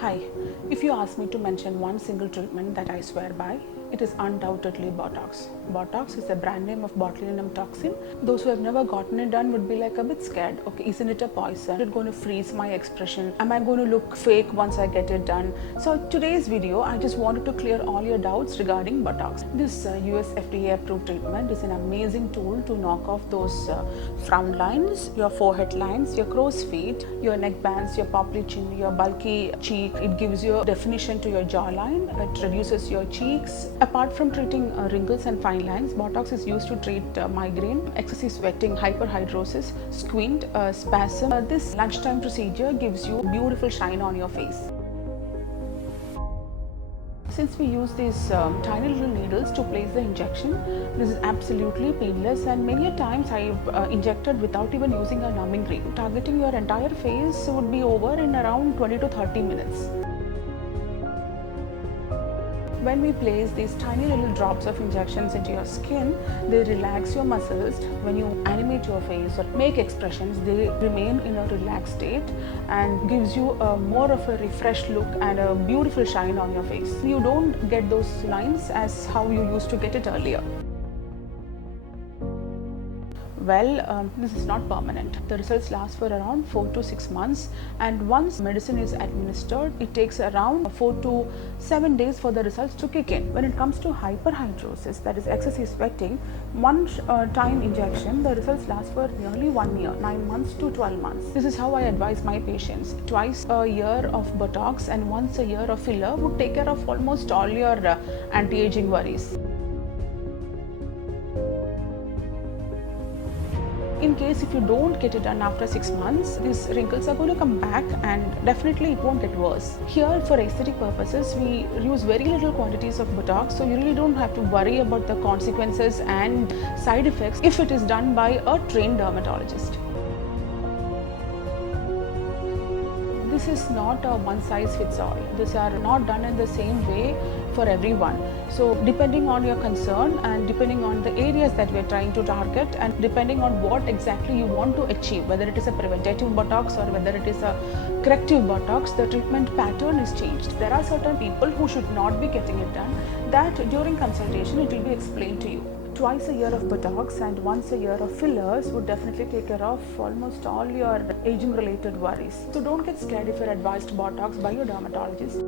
Hi, if you ask me to mention one single treatment that I swear by, it is undoubtedly Botox. Botox is a brand name of botulinum toxin. Those who have never gotten it done would be like a bit scared. Okay, isn't it a poison? Is it going to freeze my expression? Am I going to look fake once I get it done? So today's video, I just wanted to clear all your doubts regarding Botox. This US FDA approved treatment is an amazing tool to knock off those frown lines, your forehead lines, your crow's feet, your neck bands, your poppy chin, your bulky cheek. It gives you definition to your jawline. It reduces your cheeks. Apart from treating wrinkles and fine lines, Botox is used to treat migraine, excessive sweating, hyperhidrosis, squint, spasm. This lunchtime procedure gives you beautiful shine on your face. Since we use these tiny little needles to place the injection, this is absolutely painless, and many a times I've injected without even using a numbing cream. Targeting your entire face would be over in around 20 to 30 minutes. When we place these tiny little drops of injections into your skin, they relax your muscles. When you animate your face or make expressions, they remain in a relaxed state and gives you more of a refreshed look and a beautiful shine on your face. You don't get those lines as how you used to get it earlier. Well, this is not permanent. The results last for around 4 to 6 months, and once medicine is administered, it takes around 4 to 7 days for the results to kick in. When it comes to hyperhidrosis, that is excessive sweating, one time injection, the results last for nearly 1 year, 9 months to 12 months. This is how I advise my patients. Twice a year of Botox and once a year of filler would take care of almost all your anti-aging worries. In case if you don't get it done after 6 months, these wrinkles are going to come back and definitely it won't get worse. Here, for aesthetic purposes, we use very little quantities of Botox, so you really don't have to worry about the consequences and side effects if it is done by a trained dermatologist. This is not a one size fits all. These are not done in the same way for everyone. So depending on your concern and depending on the areas that we are trying to target and depending on what exactly you want to achieve, whether it is a preventative Botox or whether it is a corrective Botox, the treatment pattern is changed. There are certain people who should not be getting it done, that during consultation it will be explained to you. Twice a year of Botox and once a year of fillers would definitely take care of almost all your aging related worries. So don't get scared if you're advised Botox by your dermatologist.